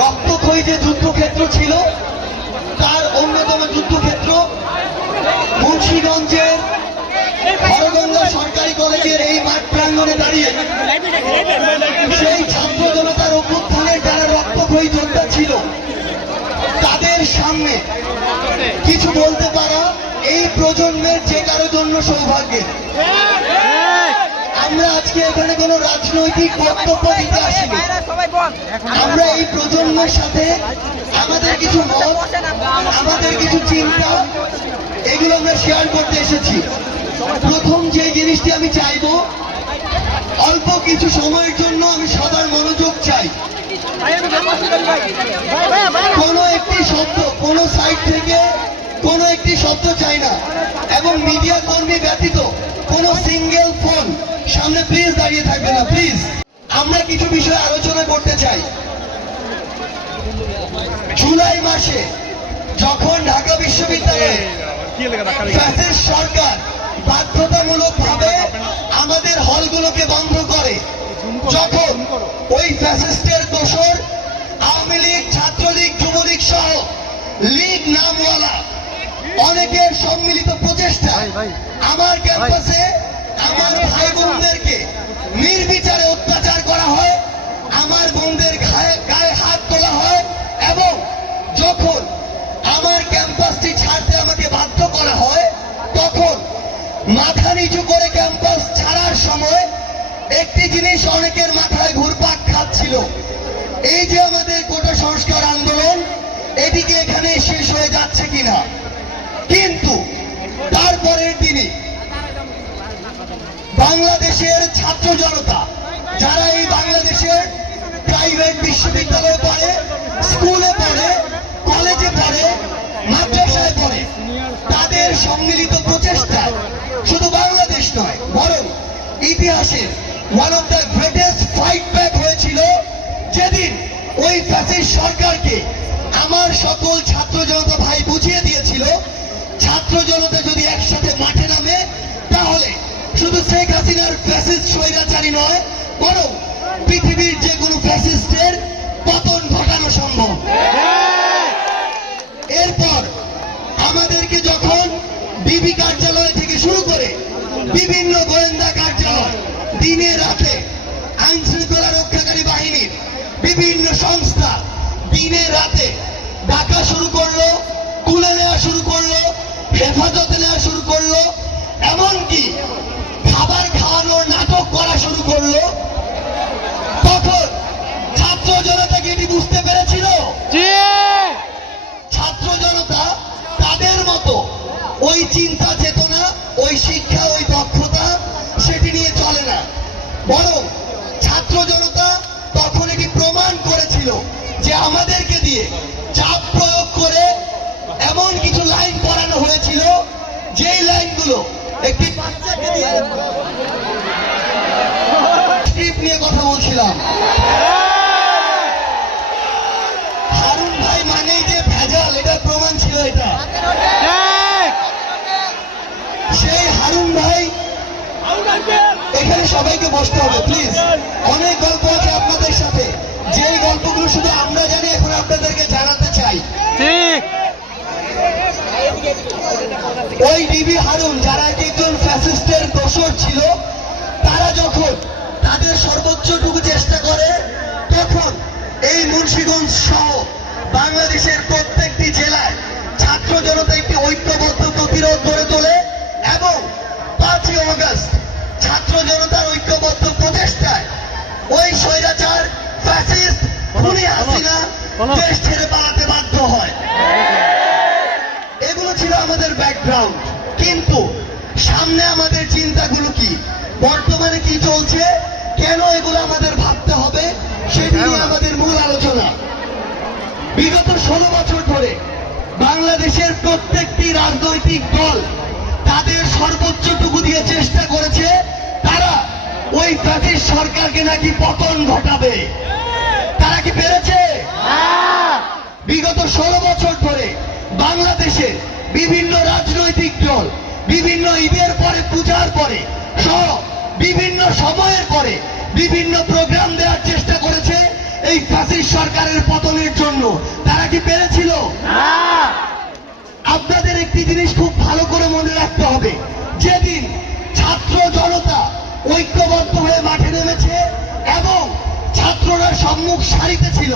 রক্তক্ষয়ী যে যুদ্ধক্ষেত্র ছিল, তার অন্যতম যুদ্ধক্ষেত্র মুন্সিগঞ্জের হরগঙ্গা সরকারি কলেজের এই মাঠ প্রাঙ্গণে দাঁড়িয়ে। সেই ছাত্র জনতার অভ্যুত্থানে যারা রক্তক্ষয়ী যোদ্ধা ছিল, তাদের সামনে কিছু বলতে পারা এই প্রজন্মের যে কারও জন্য সৌভাগ্যের আমরা আজকে এখানে কোনো রাজনৈতিক বক্তব্য দিতে আসিনি। আমরা এই প্রজন্মের সাথে আমাদের কিছু মত আমাদের কিছু চিন্তা এগুলো আমরা শেয়ার করতে এসেছি। প্রথম যে জিনিসটি আমি চাইব অল্প কিছু সময়ের জন্য আমি সবার মনোযোগ চাই। কোনো একটি শব্দ কোনো সাইড থেকে কোনো একটি শব্দ চাই না। এবং মিডিয়া কর্মী ব্যতীত কোনো সিঙ্গেল ফোন আমরা কিছু বিষয়ে আলোচনা করতে চাই জুলাই মাসে যখন ঢাকা বিশ্ববিদ্যালয়ে সরকার বাধ্যতামূলক ভাবে আমাদের হলগুলোকে বন্ধ করে যখন ওই ফ্যাসিস্টের দোষর আওয়ামী লীগ ছাত্রলীগ যুবলীগ সহ লীগ নামওয়ালা অনেকের সম্মিলিত প্রচেষ্টায় আমার ক্যাম্পাসে আমার ভাই বোনদেরকে নির্বিচারে জিনিস অনেকের মাথায় ঘুরপাক খাচ্ছিল। এই যে আমাদের কোটা সংস্কার আন্দোলন, এটিকে এখানে শেষ হয়ে যাচ্ছে কিনা? কিন্তু তারপরের দিনে বাংলাদেশের ছাত্র জনতা, যারা এই বাংলাদেশের প্রাইভেট বিশ্ববিদ্যালয়ে পড়ে, স্কুলে পড়ে, কলেজে পড়ে, মাদ্রাসায় পড়ে, তাদের সম্মিলিত প্রচেষ্টা শুধু বাংলাদেশ নয়, বরং ইতিহাসের one of the greatest fight back হয়েছিল যেদিন ওই ফ্যাসিস্ট সরকারকে আমার সকল ছাত্র জনতা ভাই বুঝিয়ে দিয়েছিল, ছাত্র জনতা যদি একসাথে মাঠে নামে, তাহলে শুধু শেখ হাসিনার ফ্যাসিস্ট স্বৈরাচারী নয়, বরং পৃথিবীর যে কোনো ফ্যাসিস্টের পতন ঘটানো সম্ভব। এরপর আমাদেরকে যখন ডিবি কার্যালয় থেকে শুরু করে বিভিন্ন গোয়েন্দা কার্যালয় দিনে রাতে আইন শৃঙ্খলা রক্ষাকারী বাহিনীর বিভিন্ন সংস্থা দিনে রাতে ডাকা শুরু করল, তুলে নেওয়া শুরু করল, হেফাজতে নেওয়া শুরু করল, এমনকি খাবার খাওয়ানোর নাটক করা শুরু করল। তখন ছাত্র জনতাকে এটি বুঝতে বরং ছাত্র জনতা তখন এটি প্রমাণ করেছিল যে আমাদেরকে দিয়ে চাপ প্রয়োগ করে এমন কিছু লাইন পড়ানো হয়েছিল যেই লাইনগুলো একটি বাচ্চাকে দিয়ে স্ক্রিপ্ট নিয়ে কথা বলছিলাম। হারুন ভাই মানেই যে ভেজাল এটার প্রমাণ ছিল এটা। সেই হারুন ভাই এখানে সবাইকে বসতে হবে প্লিজ অনেক গল্প আছে আপনাদের সাথে। যেই গল্পগুলো শুধু আমরা জানি এখন আপনাদেরকে জানাতে চাই। ওই ডিবি হারুন যারা এক একজন ফ্যাসিস্টের দোষর ছিল তারা যখন তাদের সর্বোচ্চটুকু চেষ্টা করে তখন এই মুন্সিগঞ্জ সহ বাংলাদেশের প্রত্যেকটি জেলায় ছাত্র জনতা একটি ঐক্যবদ্ধ প্রতিরোধ দেশ ছেড়ে পালাতে বাধ্য হয়। এগুলো ছিল আমাদের ব্যাকগ্রাউন্ড কিন্তু সামনে আমাদের চিন্তাগুলো কি? বর্তমানে কি চলছে? কেন এগুলো আমাদের ভাবতে হবে? সেটি নিয়ে আমাদের মূল আলোচনা। বিগত ষোলো বছর ধরে বাংলাদেশের প্রত্যেকটি রাজনৈতিক দল তাদের সর্বোচ্চটুকু দিয়ে চেষ্টা করেছে। তারা ওই ফ্যাসিস্ট সরকারকে নাকি পতন ঘটাবে। কি পেরেছে? বিগত ষোলো বছর ধরে বাংলাদেশে বিভিন্ন রাজনৈতিক দল, বিভিন্ন ঈদের পরে, পূজার পরে, সহ বিভিন্ন সময়ের পরে বিভিন্ন প্রোগ্রাম দেওয়ার চেষ্টা করেছে এই ফ্যাসিস্ট সরকারের পতনের জন্য। তারা কি পেরেছিল? আপনাদের একটি জিনিস খুব ভালো করে মনে রাখতে হবে। যেদিন ছাত্র জনতা ঐক্যবদ্ধ হয়ে মাঠে ছাত্ররা সম্মুখ সারিতে ছিল।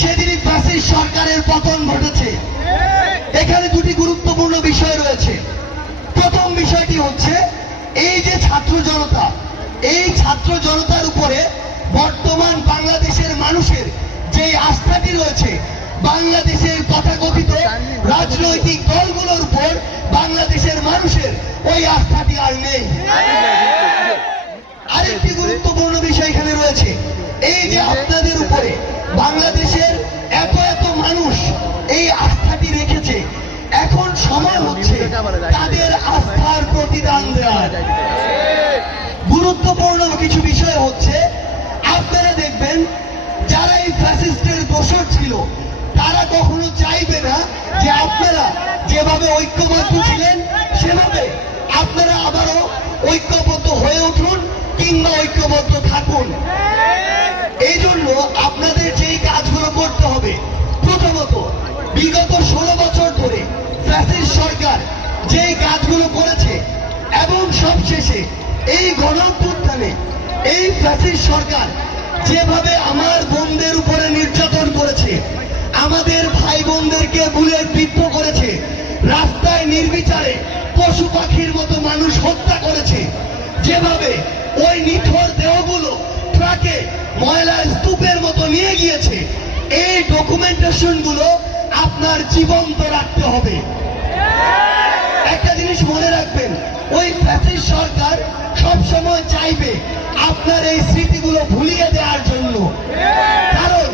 সেদিনই ফ্যাসিস্ট সরকারের পতন ঘটেছে। এখানে দুটি গুরুত্বপূর্ণ বিষয় রয়েছে। প্রথম বিষয়টি হচ্ছে, এই যে ছাত্র জনতা, এই ছাত্র জনতার উপরে বর্তমান বাংলাদেশের মানুষের যে আস্থাটি রয়েছে, বাংলাদেশের তথাকথিত রাজনৈতিক দলগুলোর উপর বাংলাদেশের মানুষের ওই আস্থাটি আর নেই। আরেকটি গুরুত্বপূর্ণ বিষয় এখানে রয়েছে এই যে আপনাদের উপরে বাংলাদেশের এত এত মানুষ এই আস্থাটি রেখেছে, এখন সময় হচ্ছে তাদের আস্থার প্রতিদান দেওয়ার। গুরুত্বপূর্ণ কিছু বিষয় হচ্ছে, আপনারা দেখবেন যারা এই ফ্যাসিস্টের দোষর ছিল, তারা কখনো চাইবে না যে আপনারা যেভাবে ঐক্যবদ্ধ ছিলেন, সেভাবে আপনারা আবারও ঐক্যবদ্ধ হয়ে উঠুন কিংবা ঐক্যবদ্ধ থাকুন। এই জন্য আপনাদের যেই কাজগুলো করতে হবে, প্রথমত বিগত ষোলো বছর ধরে ফ্যাসিস্ট সরকার যেই কাজগুলো করেছে এবং সবশেষে এই গণঅভ্যুত্থানে এই ফ্যাসিস্ট সরকার যেভাবে আমার বোনদের উপরে নির্যাতন করেছে, আমাদের ভাই বোনদেরকে বুলেট বিদ্ধ করেছে, রাস্তায় নির্বিচারে পশু পাখির মতো মানুষ হত্যা করেছে, যেভাবে ওই নিথর দেহগুলো ট্রাকে ময়লার স্তূপের মতো নিয়ে গিয়েছে। এই ডকুমেন্টেশনগুলো আপনার জীবন্ত রাখতে হবে। একটা জিনিস মনে রাখবেন, ওই ফ্যাসিস্ট সরকার সব সময় চাইবে আপনার এই স্মৃতিগুলো ভুলিয়ে দেওয়ার জন্য। কারণ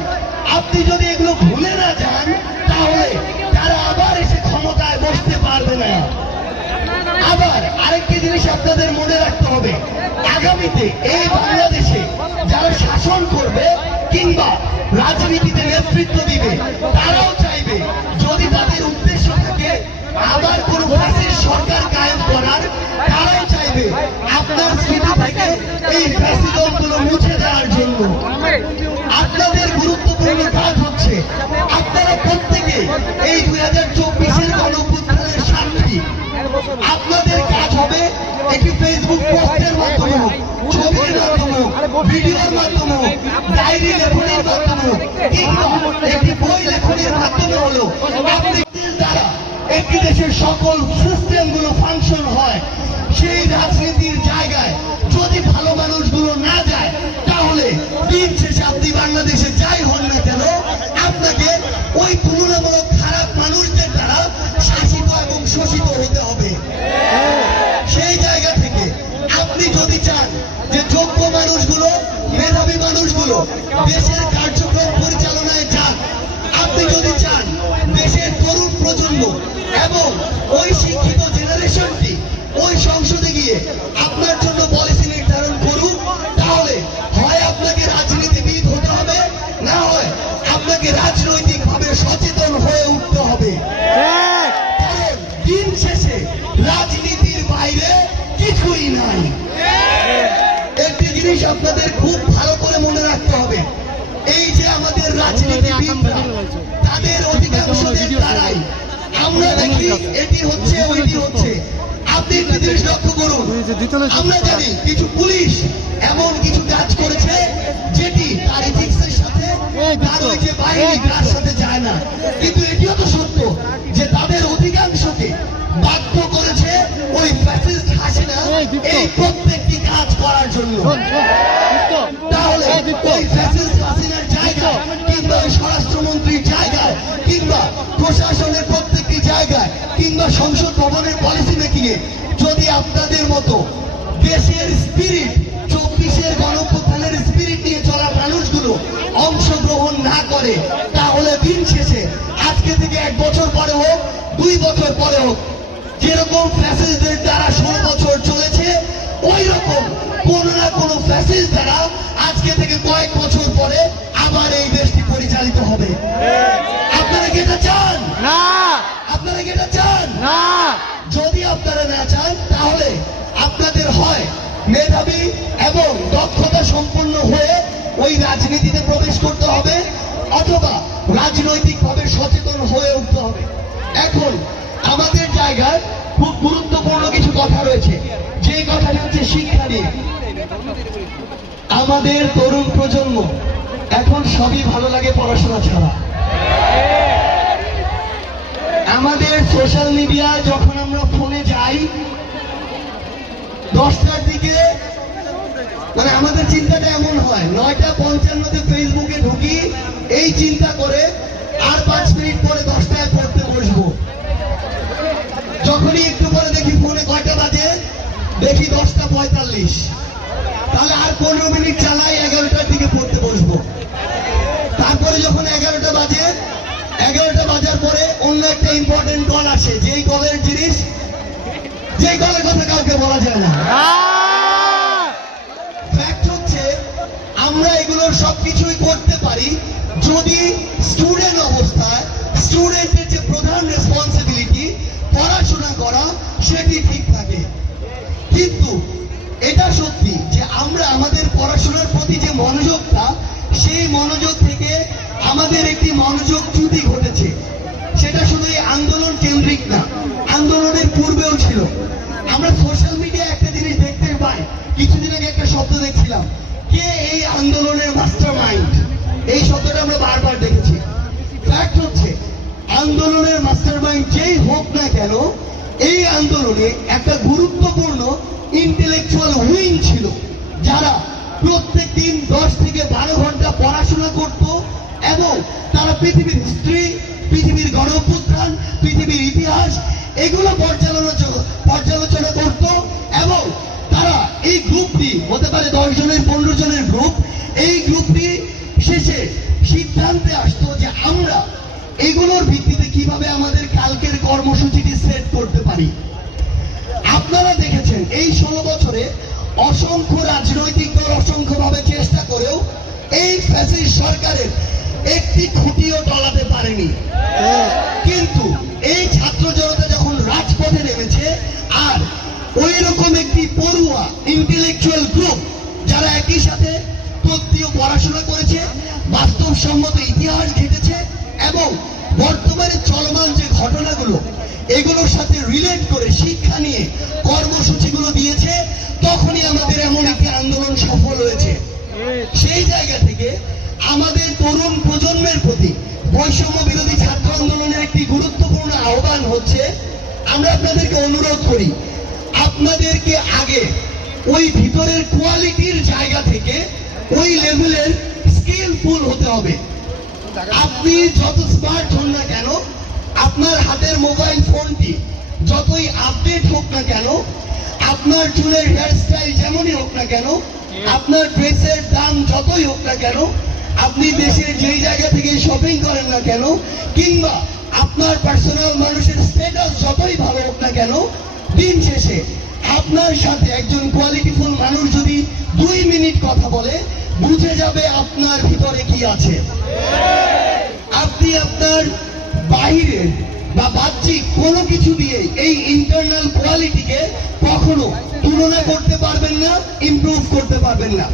আপনি যদি এগুলো ভুলে না যান, তাহলে তারা আবার এসে ক্ষমতায় বসতে পারবে না। আবার আরেকটি জিনিস আপনাদের মনে রাখতে হবে। আগামীতে এই বাংলাদেশে যারা শাসন করবে কিংবা রাজনীতিতে নেতৃত্ব দিবে, তারাও চাইবে যদি তাদের উদ্দেশ্য থাকে আবার কোন ফ্যাসিস্ট সরকার কায়েম করার তারাও চাইবে আপনার স্মৃতি থেকে এই ফ্যাসিজমগুলো মুছে দেওয়ার জন্য। আপনাদের গুরুত্বপূর্ণ কাজ হচ্ছে আপনারা প্রত্যেকে এই দুই হাজার চব্বিশের গণপুত্রের সাক্ষী আপনাদের কাজ হবে একটি ফেসবুক পোস্টের মাধ্যমে হোক ছবির মাধ্যমে হোক ভিডিওর মাধ্যমে ডায়েরি লেখনের মাধ্যমে একটি বই লেখনের মাধ্যমে হলো একটি দেশের সকল সিস্টেমগুলো ফাংশন হয়, সেই রাজনীতির জায়গায় যদি ভালো মানুষগুলো না যায়, তাহলে দিন শেষে আপনি বাংলাদেশে যাই হন না কেন, আপনাকে ওই তুলনামূলক মানুষগুলো মেধাবী মানুষগুলো দেশের কার্যক্রম পরিচালনায় যান। আপনি যদি চান দেশের তরুণ প্রজন্ম এবং ওই শিক্ষিত জেনারেশনটি ওই সংসদে গিয়ে আপনার জন্য পলিসি নির্ধারণ করুক তাহলে হয় আপনাকে রাজনীতিবিদ হতে হবে না হয় আপনাকে রাজনৈতিকভাবে সচেতন হয়ে উঠতে হবে। কারণ দিন শেষে রাজনীতির বাইরে কিছুই নাই। জিনিস আপনাদের খুব ভালো করে মনে রাখতে হবে। এই যে আমাদের রাজনীতিবিদরা তাদের অধিকাংশদের দ্বারাই আমরা দেখি এটি হচ্ছে ওইটি হচ্ছে। আপনি একটি জিনিস লক্ষ্য করুন। আমরা জানি কিছু পুলিশ এমন কিছু কাজ করেছে যেটি তার এথিক্সের সাথে তার ওই যে বাহিনী তার সাথে যায় না। কিন্তু এটিও তো সত্য যে তাদের অধিকাংশকে বাধ্য করেছে ওই ফ্যাসিস্ট হাসিনা এই তাহলে প্রশাসনের প্রত্যেকটি জায়গায় কিংবা সংসদ ভবনের পলিসি মেকিং এ যদি আপনাদের মতো দেশের স্পিরিট চব্বিশের গণপ্রধানের স্পিরিট নিয়ে চলা মানুষগুলো অংশগ্রহণ না করে তাহলে দিন শেষে আজকে থেকে এক বছর পরে হোক দুই বছর পরে হোক যেরকম ফ্যাসিস্টদের দ্বারা ষোলো বছর চলেছে ওই রকম কোন না কোন ফ্যাসিস্ট দ্বারা আজকে থেকে কয়েক বছর পরে আবার এই দেশটি পরিচালিত হবে। আপনারা কি এটা চান? না। আপনারা কি এটা চান? না। যদি আপনারা না চান তাহলে আপনাদের হয় মেধাবী এবং দক্ষতা সম্পন্ন হয়ে ওই রাজনীতিতে প্রবেশ করতে হবে অথবা রাজনৈতিকভাবে সচেতন হয়ে উঠতে হবে। এখন আমাদের জায়গায় খুব গুরুত্বপূর্ণ কিছু কথা রয়েছে। যে কথাটা হচ্ছে শিক্ষা নিয়ে। আমাদের তরুণ প্রজন্ম এখন সবই ভালো লাগে পড়াশোনা ছাড়া। আমাদের সোশ্যাল মিডিয়া যখন আমরা ফোনে যাই, দশটার দিকে মানে আমাদের চিন্তাটা এমন হয়, নয়টা পঞ্চান্নতে ফেসবুকে ঢুকি, এই চিন্তা করে সবকিছুই করতে পারি যদি স্টুডেন্ট অবস্থায় স্টুডেন্টের যে প্রধান রেসপন্সিবিলিটি পড়াশোনা করা, সেটি ঠিক থাকে। কিন্তু এটা সত্যি যে আমরা আমাদের পড়াশোনার প্রতি যে মনোযোগটা, সেই মনোযোগ থেকে আমাদের একটি মনোযোগ চ্যুতি ঘটেছে। সেটা শুধু এই আন্দোলন কেন্দ্রিক না, আন্দোলনের পূর্বেও ছিল। আমরা সোশ্যাল মিডিয়া একটা জিনিস দেখতে পাই। কিছুদিন আগে একটা শব্দ দেখছিলাম, কে এই আন্দোলনের মাস্টার এই শব্দটা আমরা বারবার দেখেছি। ফ্যাক্ট হচ্ছে, আন্দোলনের মাস্টার মাইন্ড যেই হোক না কেন, এই আন্দোলনে একটা গুরুত্বপূর্ণ ইন্টেলেকচুয়াল উইং ছিল, যারা প্রত্যেক দিন দশ থেকে বারো ঘণ্টা পড়াশোনা করত এবং তারা পৃথিবীর হিস্ট্রি পৃথিবীর গণপুত্রাণ পৃথিবীর ইতিহাস, এগুলো পর্যালোচনা পর্যালোচনা করত এবং তারা এই গ্রুপটি হতে পারে দশ জনের, পনেরো জনের গ্রুপ এই গ্রুপটি শেষে সিদ্ধান্তে আসতো যে আমরা এগুলোর ভিত্তিতে কীভাবে আমাদের কালকের কর্মসূচিটি সেট করতে পারি। আপনারা দেখেছেন, এই ষোলো বছরে অসংখ্য রাজনৈতিক দল অসংখ্য ভাবে চেষ্টা করেও এই ফ্যাসিস্ট সরকারের একটি খুঁটিও টলাতে পারেনি। বাস্তবসম্মত ইতিহাস ঘেটেছে এবং বর্তমানে চলমান যে ঘটনাগুলো, এগুলোর সাথে রিলেট করে শিক্ষা নিয়ে কর্মসূচিগুলো দিয়েছে, তখনই আমাদের এমন একটি আন্দোলন সফল হয়েছে। সেই জায়গা থেকে আমাদের তরুণ প্রজন্মের প্রতি বৈষম্য বিরোধী ছাত্র আন্দোলনের একটি গুরুত্বপূর্ণ আহ্বান হচ্ছে, আমরা আপনাদেরকে অনুরোধ করি, আপনাদেরকে আগে ওই ভিতরের কোয়ালিটির জায়গা থেকে ওই লেভেলের স্কিলফুল হতে হবে। আপনি যত স্মার্ট হন না কেন, আপনার হাতের মোবাইল ফোনটি যতই আপডেট হোক না কেন, আপনার চুলের হেয়ার স্টাইল যেমনই হোক না কেন, আপনার ড্রেসের দাম যতই হোক না কেন, আপনি দেশের যেই জায়গা থেকে শপিং করেন না কেন, কিংবা আপনার পার্সোনাল মানুষের স্ট্যাটাস যতই ভালো হোক না কেন, দিন শেষে আপনার সাথে একজন কোয়ালিটিফুল মানুষ যদি দুই মিনিট কথা বলে বুঝে যাবে আপনার ভিতরে কি আছে। আপনি আপনার বাইরে বা বাহ্যিক কোনো কিছু দিয়ে এই ইন্টারনাল কোয়ালিটিকে কখনো তুলনা করতে পারবেন না ইমপ্রুভ করতে পারবেন না।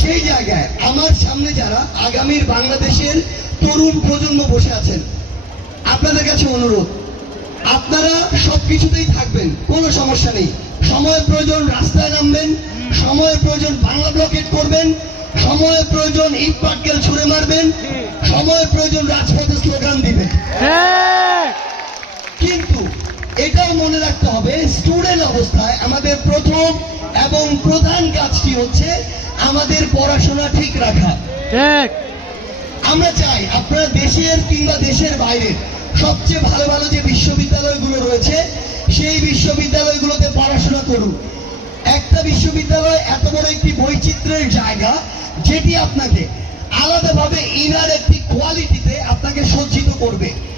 সেই জায়গায় আমার সামনে যারা আগামীর বাংলাদেশের তরুণ প্রজন্ম বসে আছেন, আপনাদের কাছে অনুরোধ, আপনারা সবকিছুতেই থাকবেন, কোনো সমস্যা নেই। সময় প্রয়োজন রাস্তায় নামবেন, সময় প্রয়োজন বাংলা ব্লকেট করবেন সময় প্রয়োজন ইট পাটকেল ছুড়ে মারবেন সময় প্রয়োজন রাজপথে স্লোগান দিবেন। কিন্তু এটাও মনে রাখতে হবে স্টুডেন্ট অবস্থায় আমাদের প্রথম এবং প্রধান কাজটি হচ্ছে আমাদের পড়াশোনা ঠিক রাখা। আমরা চাই আপনারা দেশের কিংবা দেশের বাইরে সবচেয়ে ভালো ভালো যে বিশ্ববিদ্যালয়গুলো রয়েছে সেই বিশ্ববিদ্যালয়গুলোতে পড়াশোনা করুন। একটা বিশ্ববিদ্যালয় এত বড় একটি বৈচিত্র্যের জায়গা, যেটি আপনাকে আলাদাভাবে ইনার একটি কোয়ালিটিতে আপনাকে সজ্জিত করবে।